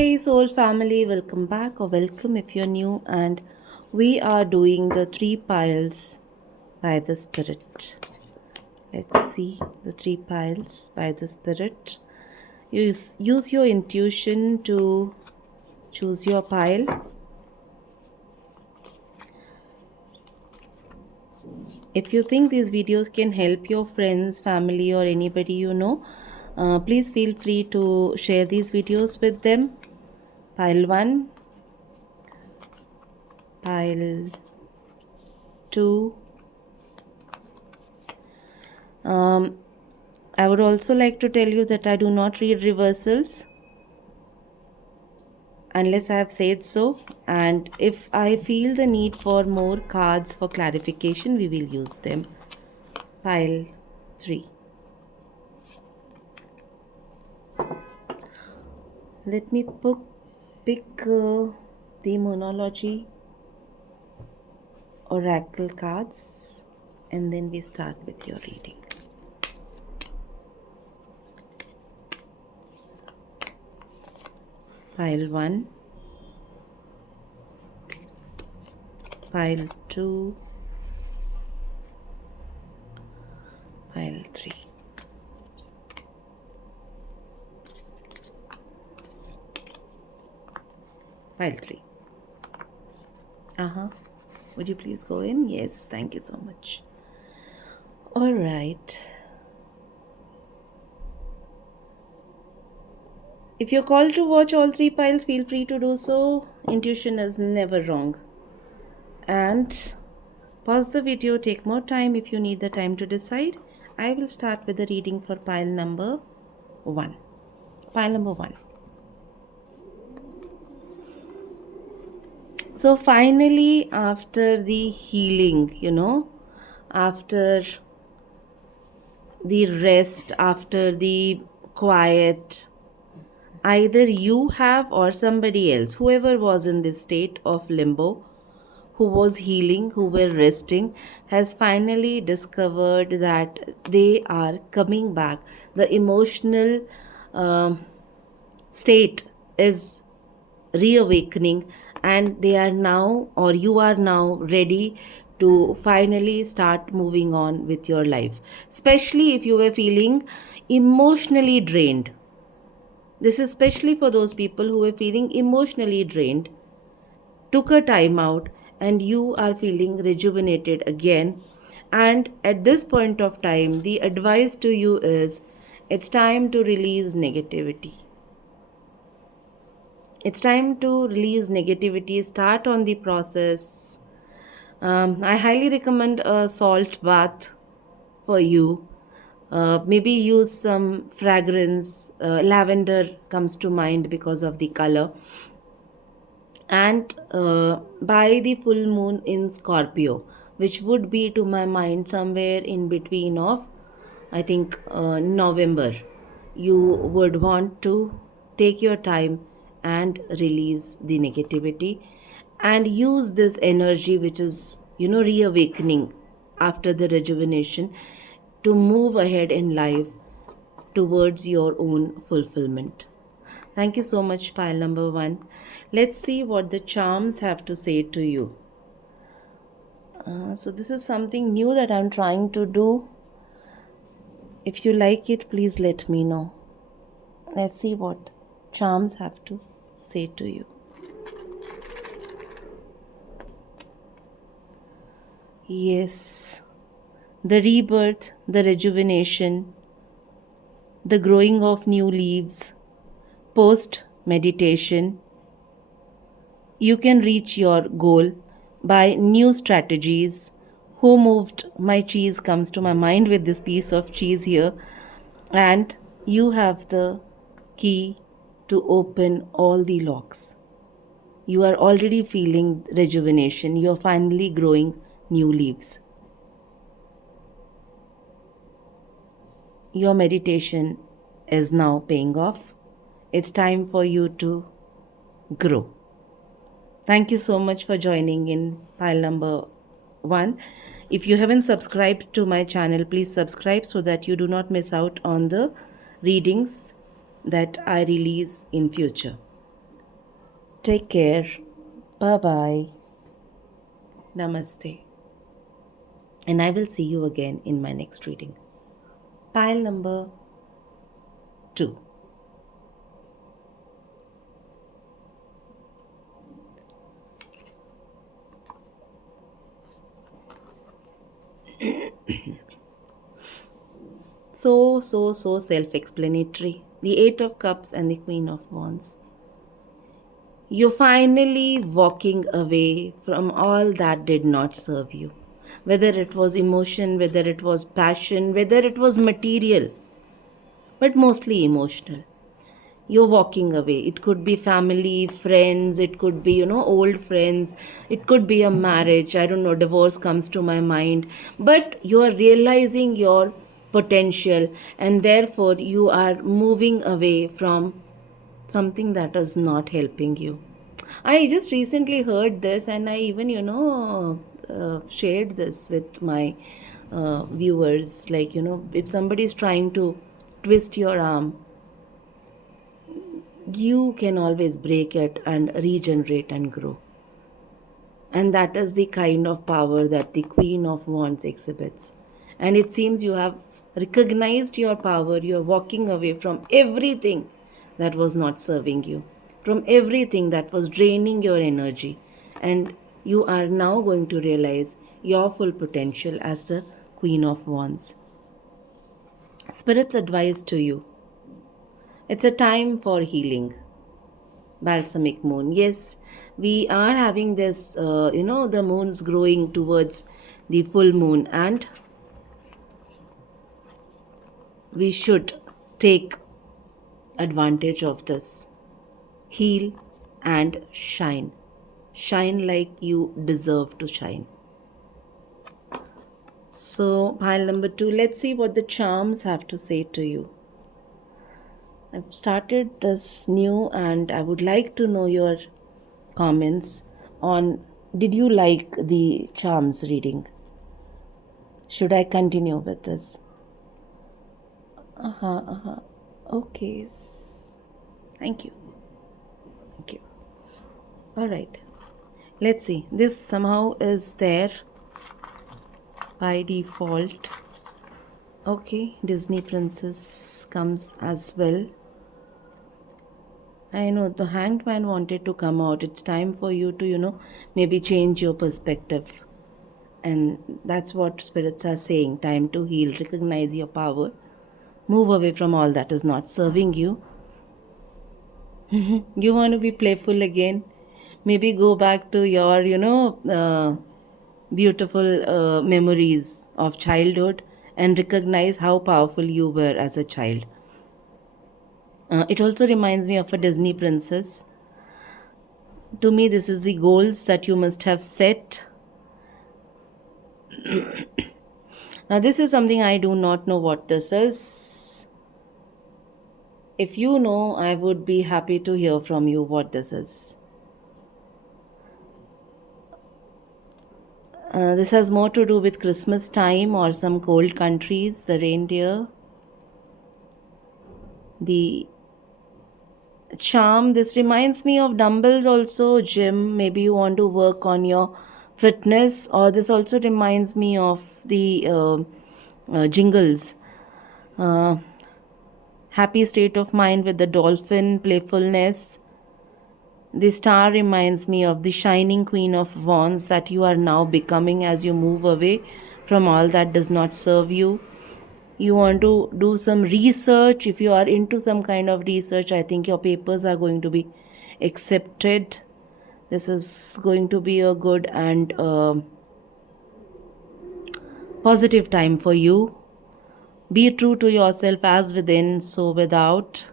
Hey soul family, welcome back or welcome if you're new, and we are doing the 3 piles by the spirit. Let's see the 3 piles by the spirit. Use your intuition to choose your pile. If you think these videos can help your friends, family or anybody you know, please feel free to share these videos with them. Pile 1, pile 2. I would also like to tell you that I do not read reversals unless I have said so, and if I feel the need for more cards for clarification, we will use them. Pile 3. Let me pick the Monology Oracle cards and then we start with your reading. Pile 1, pile 2, pile 3. Pile 3. Would you please go in? Yes, thank you so much. All right. If you're called to watch all 3 piles, feel free to do so. Intuition is never wrong. And pause the video, take more time if you need the time to decide. I will start with the reading for pile number 1. Pile number 1. So finally, after the healing, after the rest, after the quiet, either you have or somebody else, whoever was in this state of limbo, who was healing, who were resting, has finally discovered that they are coming back. The emotional state is reawakening, and they are now, or you are now, ready to finally start moving on with your life. Especially if you were feeling emotionally drained. This is especially for those people who were feeling emotionally drained, took a time out, and you are feeling rejuvenated again. And at this point of time, the advice to you is, it's time to release negativity. It's time to release negativity, start on the process. I highly recommend a salt bath for you. Maybe use some fragrance. Lavender comes to mind because of the color. And by the full moon in Scorpio, which would be to my mind somewhere in between of, I think, November, you would want to take your time and release the negativity and use this energy, which is reawakening after the rejuvenation, to move ahead in life towards your own fulfillment. Thank you so much, pile number 1. Let's see what the charms have to say to you. So this is something new that I'm trying to do. If you like it, please let me know. Let's see what charms have to say to you. Yes, the rebirth, the rejuvenation, the growing of new leaves, post meditation. You can reach your goal by new strategies. Who moved my cheese comes to my mind with this piece of cheese here. And you have the key to open all the locks. You are already feeling rejuvenation. You are finally growing new leaves. Your meditation is now paying off. It's time for you to grow. Thank you so much for joining in pile number 1. If you haven't subscribed to my channel, please subscribe so that you do not miss out on the readings that I release in future. Take care. Bye bye. Namaste. And I will see you again in my next reading. Pile number 2. So self-explanatory. The Eight of Cups and the Queen of Wands. You're finally walking away from all that did not serve you. Whether it was emotion, whether it was passion, whether it was material, but mostly emotional. You're walking away. It could be family, friends, it could be, old friends, it could be a marriage. I don't know, divorce comes to my mind. But you are realizing your potential, and therefore you are moving away from something that is not helping you. I just recently heard this, and I even, shared this with my viewers. Like, if somebody is trying to twist your arm, you can always break it and regenerate and grow. And that is the kind of power that the Queen of Wands exhibits. And it seems you have recognized your power. You are walking away from everything that was not serving you, from everything that was draining your energy. And you are now going to realize your full potential as the Queen of Wands. Spirit's advice to you: it's a time for healing. Balsamic moon. Yes, we are having this, the moon's growing towards the full moon, and we should take advantage of this. Heal and shine. Shine like you deserve to shine. So, pile number 2, let's see what the charms have to say to you. I've started this new, and I would like to know your comments on, did you like the charms reading? Should I continue with this? Okay. Thank you. All right. Let's see. This somehow is there by default. Okay. Disney Princess comes as well. I know the Hanged Man wanted to come out. It's time for you to, maybe change your perspective. And that's what spirits are saying. Time to heal. Recognize your power. Move away from all that is not serving you. You want to be playful again? Maybe go back to your, beautiful memories of childhood and recognize how powerful you were as a child. It also reminds me of a Disney princess. To me, this is the goals that you must have set. Now, this is something I do not know what this is. If you know, I would be happy to hear from you what this is. This has more to do with Christmas time or some cold countries, the reindeer. The charm, this reminds me of dumbbells also, gym. Maybe you want to work on your fitness, or this also reminds me of the jingles. Happy state of mind with the dolphin, playfulness. The star reminds me of the shining Queen of Wands that you are now becoming as you move away from all that does not serve you. You want to do some research. If you are into some kind of research, I think your papers are going to be accepted. This is going to be a good and positive time for you. Be true to yourself, as within, so without.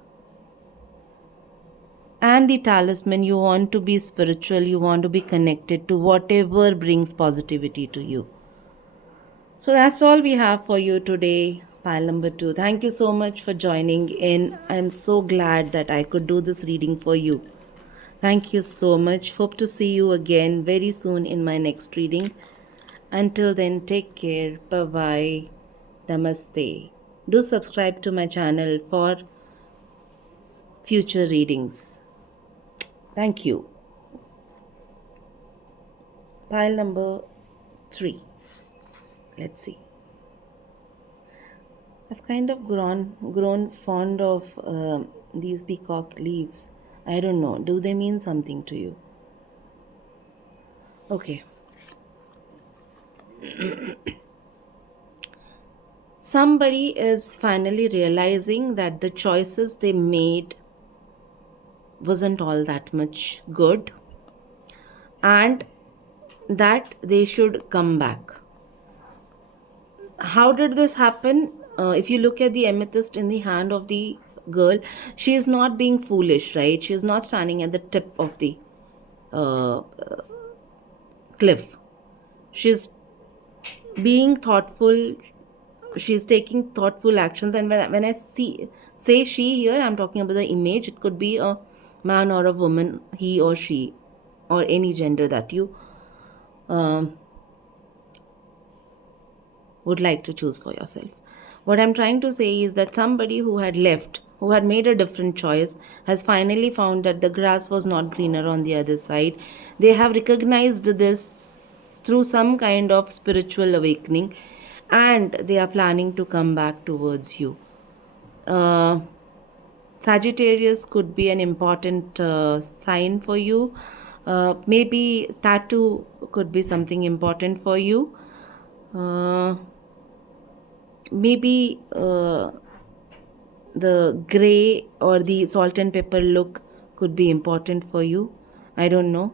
And the talisman, you want to be spiritual, you want to be connected to whatever brings positivity to you. So that's all we have for you today, pile number 2. Thank you so much for joining in. I'm so glad that I could do this reading for you. Thank you so much. Hope to see you again very soon in my next reading. Until then, take care. Bye-bye. Namaste. Do subscribe to my channel for future readings. Thank you. Pile number 3. Let's see. I've kind of grown fond of these peacock leaves. I don't know. Do they mean something to you? Okay. Somebody is finally realizing that the choices they made wasn't all that much good, and that they should come back. How did this happen? If you look at the amethyst in the hand of the girl, she is not being foolish, right? She is not standing at the tip of the uh, cliff. She's being thoughtful. She's taking thoughtful actions. And when I say she here, I'm talking about the image. It could be a man or a woman, he or she, or any gender that you um, would like to choose for yourself. What I'm trying to say is that somebody who had left, who had made a different choice, has finally found that the grass was not greener on the other side. They have recognized this through some kind of spiritual awakening, and they are planning to come back towards you. Uh, Sagittarius could be an important sign for you. Maybe tattoo could be something important for you. Uh, Maybe the gray or the salt and pepper look could be important for you. I don't know.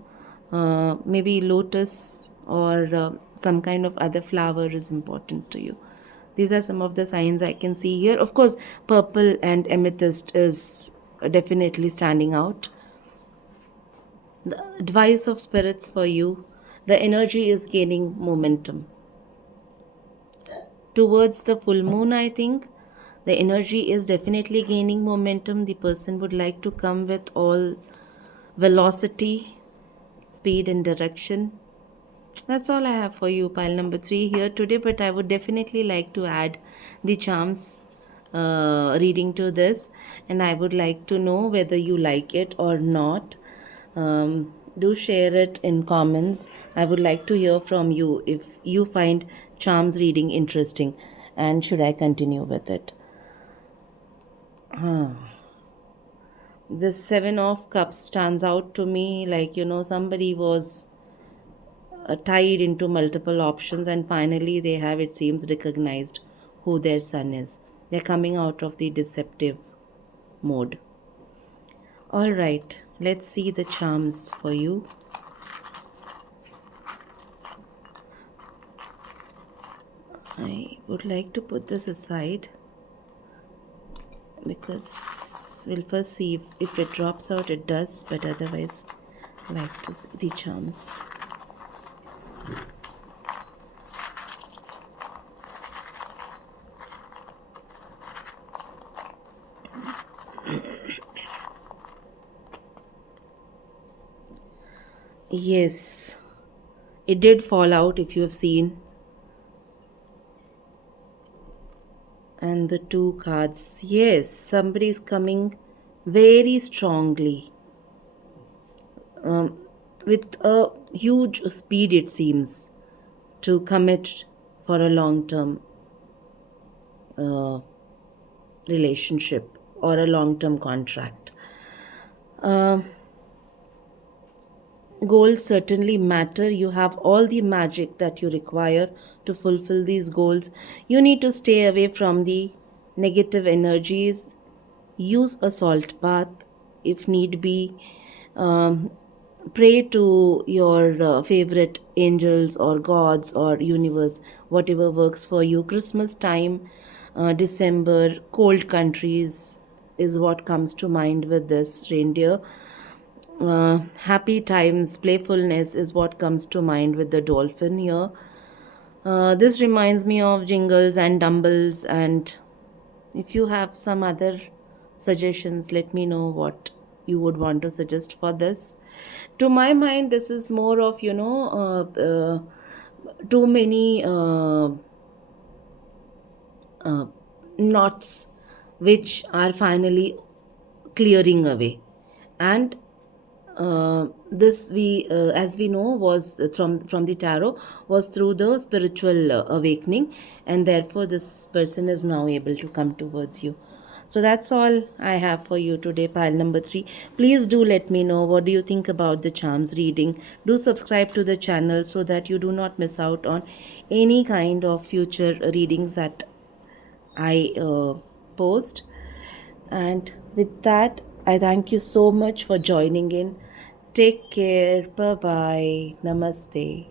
Maybe lotus or some kind of other flower is important to you. These are some of the signs I can see here. Of course, purple and amethyst is definitely standing out. The advice of spirits for you, the energy is gaining momentum towards the full moon. I think the energy is definitely gaining momentum. The person would like to come with all velocity, speed and direction. That's all I have for you, pile number 3 here today, but I would definitely like to add the charms reading to this, and I would like to know whether you like it or not. Do share it in comments. I would like to hear from you if you find charms reading interesting, and should I continue with it. This 7 of cups stands out to me, like, somebody was tied into multiple options, and finally they have, it seems, recognized who their son is. They're coming out of the deceptive mode. All right, let's see the charms for you. I would like to put this aside because we'll first see if it drops out. It does, but otherwise I like to see the charms. Yes, it did fall out, if you have seen. And the 2 cards. Yes, somebody is coming very strongly. With a huge speed, it seems, to commit for a long term uh, relationship or a long term contract. Goals certainly matter. You have all the magic that you require to fulfill these goals. You need to stay away from the negative energies. Use a salt bath if need be. Um, Pray to your favorite angels or gods or universe, whatever works for you. Christmas time, December, cold countries is what comes to mind with this reindeer. Happy times, playfulness is what comes to mind with the dolphin here. This reminds me of jingles and dumbles, and if you have some other suggestions, let me know what you would want to suggest for this. To my mind, this is more of, too many uh, knots which are finally clearing away, and This we as we know was from the tarot, was through the spiritual awakening, and therefore this person is now able to come towards you. So that's all I have for you today, pile number 3. Please do let me know what do you think about the charms reading. Do subscribe to the channel so that you do not miss out on any kind of future readings that I post. And with that, I thank you so much for joining in. Take care. Bye bye. Namaste.